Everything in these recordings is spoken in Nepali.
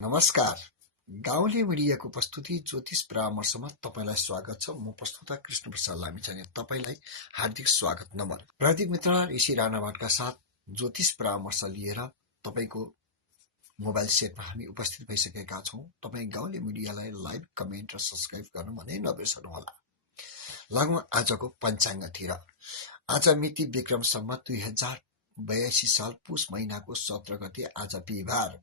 नमस्कार। गाउँले मिडियाको प्रस्तुति ज्योतिष परामर्शमा तपाईलाई स्वागत छ। म प्रस्तुता कृष्ण प्रसाद लामिछाने तपाईलाई हार्दिक स्वागत नम्बर। प्रदीप मित्र ऋषि राणावाटका साथ ज्योतिष परामर्श लिएर तपाईको मोबाइल सेटमा हामी उपस्थित भइसकेका छौं। तपाई गाउँले मिडियालाई लाइक, कमेन्ट र सब्स्क्राइब गर्नु भने नबिर्सनुहोला। लागौं आजको पञ्चाङ्गतिर। आज मिति विक्रम सम्वत 2082 साल पुष महिनाको 17 गते आज बिहिबार।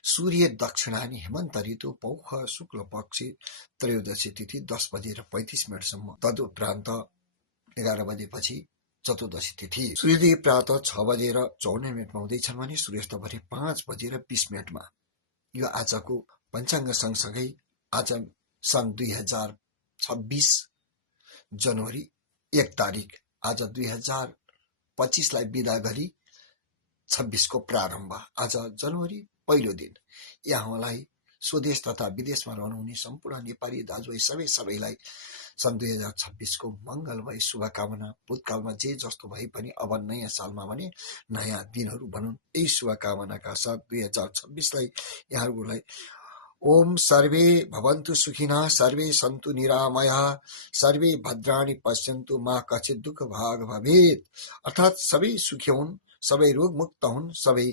सूर्य दक्षिणानी हेमन्त ऋतु पौष शुक्ल पक्ष त्रयोदशी तिथि 10 बजेर 35 मिनटसम्म, तदुपरान्त 11 बजेपछि चतुर्दशी तिथि। सूर्योदय प्रातः 6 बजेर 54 मिनटमा हुँदैछन् भने सूर्यास्त भरे 5 बजेर 20 मिनटमा। यो आजको पञ्चाङ्ग सँगसँगै आज सन् 2026 जनवरी 1 तारिक, आज 2025 लाई बिदा गरी 26 को प्रारम्भ। आज जनवरी पहिलो दिन। यहाँलाई स्वदेश तथा विदेशमा रहनुहुने सम्पूर्ण नेपाली दाजुभाइ सबैलाई सन् 2026 को मंगलमय शुभकामना। भूतकालमा जे जस्तो भए पनि अब नयाँ सालमा भने नयाँ दिनहरू भनुन्, यही शुभकामनाका साथ 2026 लाई यहाँहरूलाई ओम सर्वे भवन्तु सुखिनः, सर्वे सन्तु निरामयः, सर्वे भद्राणि पश्यन्तु, मा कचित् दुःख भाग भवेत्। अर्थात सबै सुखी हुन्, सबै रोग मुक्त हुन्, सबै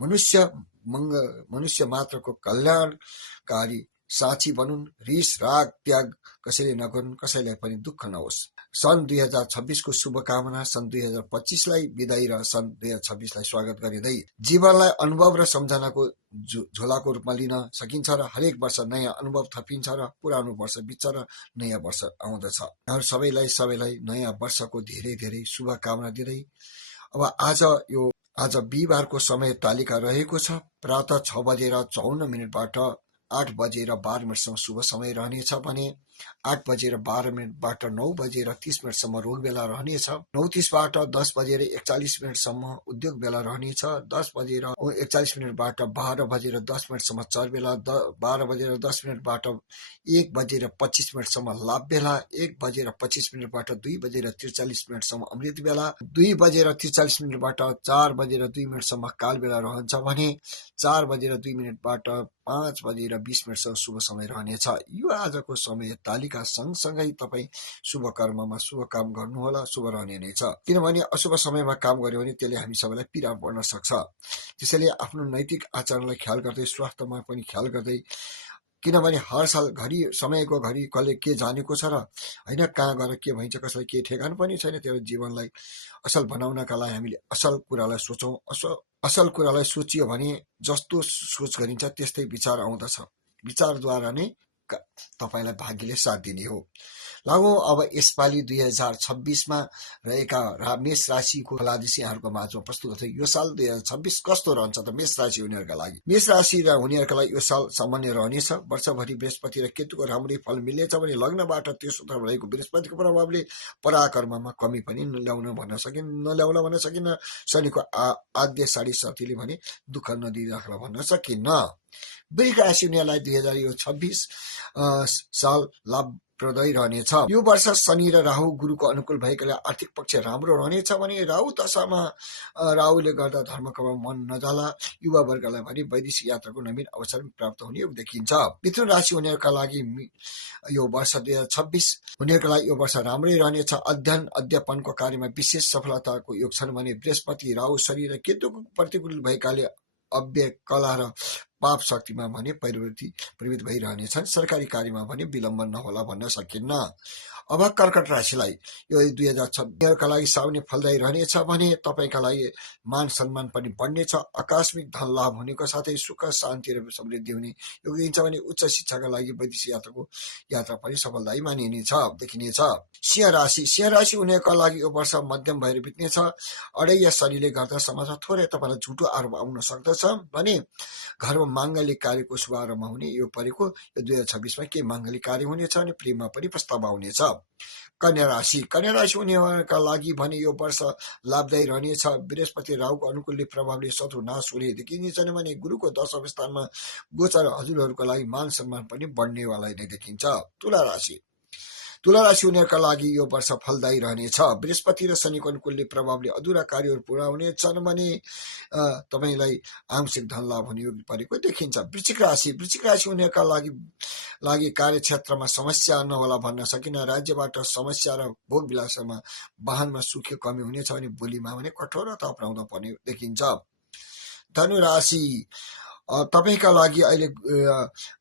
मनुष्य मात्रको कल्याणकारी साक्षी बनुन्, रिस राग त्याग कसैले नगरून्, कसैलाई पनि दुःख नहोस्। सन् 2026 को शुभकामना। सन् 2025 लाई बिदाई र सन् 2026 लाई स्वागत गरिँदै जीवनलाई अनुभव र सम्झनाको झोलाको रूपमा लिन सकिन्छ र हरेक वर्ष नयाँ अनुभव थपिन्छ र पुरानो वर्ष बित्छ र नयाँ वर्ष आउँदछ। यहाँहरू सबैलाई नयाँ वर्षको धेरै धेरै शुभकामना दिँदै अब आज बिहिबारको समय तालिका रहेको छ। प्रातः 6 बजेर 54 मिनटबाट 8 बजेर 12 मिनटसम्म शुभ समय रहनेछ भने 8 बजेर 12 मिनटबाट 9 बजेर 30 मिनटसम्म रोग बेला रहनेछ। 9:30 बाट 10 बजेर 41 मिनटसम्म उद्योग बेला रहनेछ। 10 बजेर 41 मिनटबाट 12 बजेर 10 मिनटसम्म चर बेला। 12 बजेर 10 मिनटबाट 1 बजेर 25 मिनटसम्म लाभ बेला। 1 बजेर 25 मिनटबाट 2 बजेर 43 मिनटसम्म अमृत बेला। 2 बजेर 43 मिनटबाट 4 बजेर 2 मिनटसम्म काल बेला रहन्छ भने 4 बजेर 2 मिनटबाट 5 बजेर 20 मिनटसम्म शुभ समय रहनेछ। यो आजको समय तालिका सँगसँगै तपाईँ शुभ कर्ममा शुभ काम गर्नुहोला, शुभ रहने नै छ। किनभने अशुभ समयमा काम गर्यो भने त्यसले हामी सबैलाई पीडा पर्न सक्छ। त्यसैले आफ्नो नैतिक आचरणलाई ख्याल गर्दै, स्वास्थ्यमा पनि ख्याल गर्दै, किनभने हर साल घरि समयको घरि कसले के जानेको छ र हैन, कहाँ गएर के भइन्छ कसैलाई के ठेगान पनि छैन। त्यो जीवनलाई असल बनाउनका लागि हामीले असल कुरालाई सोचौं। असल कुरालाई सोचियो भने जस्तो सोच गरिन्छ त्यस्तै विचार आउँदछ। विचारद्वारा नै तपाईलाई भाग्यले साथ दिने हो। लागौं अब यसपालि 2026 मा रहेका मेष राशिको फलादेश यहाँहरूको माझमा प्रस्तुत गर्दै। यो साल 2026 कस्तो रहन्छ त मेष राशि हुनेहरूका लागि? मेष राशि र हुनेहरूका लागि यो साल सामान्य रहनेछ। वर्षभरि बृहस्पति र केतुको राम्रै फल मिल्नेछ भने लग्नबाट तेस्रोतर्फ रहेको बृहस्पतिको प्रभावले पराक्रममा कमी पनि नल्याउला भन्न सकिन्न। शनिको आद्य साढी साथीले भने दुःख नदिइराख्ला भन्न सकिन्न। वृष राशि हुनेलाई 2026 साल लाभप्रदै रहनेछ। यो वर्ष शनि र राहु गुरुको अनुकूल भएकाले आर्थिक पक्ष राम्रो रहनेछ भने राहु दशामा राहुले गर्दा धर्म कर्ममा मन नजाला। युवा वर्गलाई भने वैदेशिक यात्राको नवीन अवसर प्राप्त हुने योग देखिन्छ। मिथुन राशि हुनेहरूका लागि यो वर्ष 2026 हुनेहरूका लागि यो वर्ष राम्रै रहनेछ। अध्ययन अध्यापनको कार्यमा विशेष सफलताको योग छन् भने बृहस्पति राहु शनि र केतुको प्रतिकूल भएकाले अव्यय कला र पाप शक्तिमा भने प्रवृत्ति भइरहनेछन्। सरकारी कार्यमा भने विलम्ब नहोला भन्न सकिन्न। अब कर्कट राशिलाई यो 2026 का लागि सामान्य फलदायी रहनेछ भने तपाईका लागि मान सम्मान पनि बढ्नेछ। आकस्मिक धन लाभ हुनेको साथै सुख शान्ति र समृद्धि हुने योग दिन्छ भने उच्च शिक्षाका लागि वैदेशिक यात्रा पनि सफलदायी देखिनेछ। सिंह राशि हुनेका लागि यो वर्ष मध्यम भएर बित्नेछ। अडैया शनिले गर्दा समाजमा थोरै तपाईलाई झुटो आरोप आउन सक्दछ भने घरमा माङ्गलिक कार्यको शुभारम्भ हुने योग परेको। यो 2026 मा के माङ्गलिक कार्य हुनेछ भने प्रेममा पनि प्रस्ताव आउनेछ। कन्या राशि हुनेहरूका लागि भने यो वर्ष लाभदायी रहनेछ। बृहस्पति राहुको अनुकूल प्रभावले शत्रु नाश हुने देखिनेछ भने गुरुको 10औं स्थानमा गोचर हजुरहरूको लागि मान सम्मान पनि बढ्नेवाला नै देखिन्छ। तुला तुला राशि उनीहरूका लागि यो वर्ष फलदायी रहनेछ। बृहस्पति र शनिको अनुकूलले प्रभावले अधुरा कार्यहरू पूरा हुनेछन् भने तपाईलाई आंशिक धन लाभ हुने योग परेको देखिन्छ। वृश्चिक राशि उनीहरूका लागि कार्यक्षेत्रमा समस्या नहोला भन्न सकिन। राज्यबाट समस्या र भोग विलासमा वाहनमा सुखी कमी हुनेछ भने बोलीमा भने कठोरता अपनाउन पर्ने देखिन्छ। धनु राशि तपाईका लागि अहिले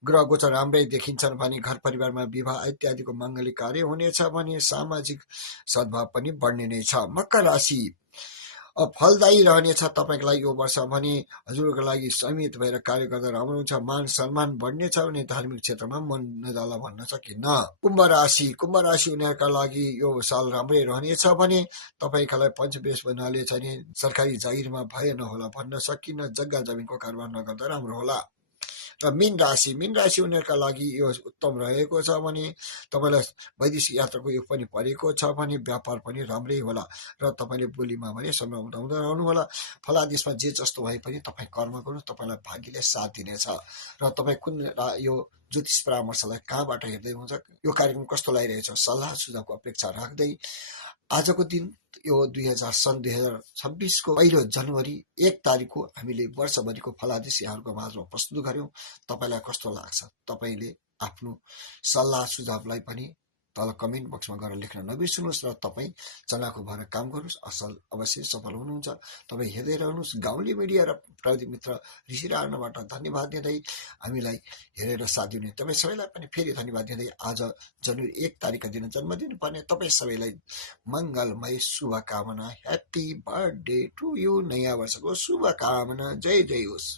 ग्रह गोचर राम्रै देखिन्छन् भने घर परिवारमा विवाह इत्यादिको माङ्गलिक कार्य हुनेछ भने सामाजिक सद्भाव पनि बढ्ने नै छ। मकर राशि फलदायी रहनेछ तपाईको लागि यो वर्ष भने हजुरको लागि संयमित भएर कार्य गर्दा राम्रो हुन्छ। मान सम्मान बढ्नेछ भने धार्मिक क्षेत्रमा मन नजाला भन्न सकिन्न। कुम्भ राशि उनीहरूका लागि यो साल राम्रै रहनेछ भने तपाईका लागि पञ्चमेश भन्नाले चाहिँ सरकारी जागिरमा भय नहोला भन्न सकिन्न। जग्गा जमिनको कारोबार नगर्दा राम्रो होला। र मीन राशि उनीहरूका लागि यो उत्तम रहेको छ भने तपाईलाई वैदेशिक यात्राको योग पनि परेको छ भने व्यापार पनि राम्रै होला र तपाईले बोलीमा भने समय उठाउँदै रहनु होला। फलादेशमा जे जस्तो भए पनि तपाईँ कर्म गर्नु, तपाईलाई भाग्यले साथ दिनेछ। र तपाईँ कुन यो ज्योतिष परामर्शलाई कहाँबाट हेर्दै हुन्छ, यो कार्यक्रम कस्तो लागिरहेछ, सल्लाह सुझावको अपेक्षा राख्दै आजको दिन यो सन् 2026 को 1 जनवरी 1 तारिकको हामीले वर्षभरिको फलादेश यहाँहरूको माझमा प्रस्तुत गर्यौं। तपाईलाई कस्तो लाग्छ? तपाईले आफ्नो सल्लाह सुझावलाई पनि तल कमेन्ट बक्समा गएर लेख्न नबिर्सुनुहोस् र तपाईँ चनाको भएर काम गर्नुहोस्। अवश्य सफल हुनुहुन्छ। तपाईँ हेर्दै रहनुहोस्। गाउँले मिडिया र प्रविधि मित्र ऋषि राणाबाट धन्यवाद दिँदै हामीलाई हेरेर साथ दिने तपाईँ सबैलाई पनि फेरि धन्यवाद दिँदै आज जनवरी 1 तारिकका दिन जन्मदिन पर्ने तपाईँ सबैलाई मङ्गलमय शुभकामना। Happy birthday to you. नयाँ वर्षको शुभकामना। जय जय होस्।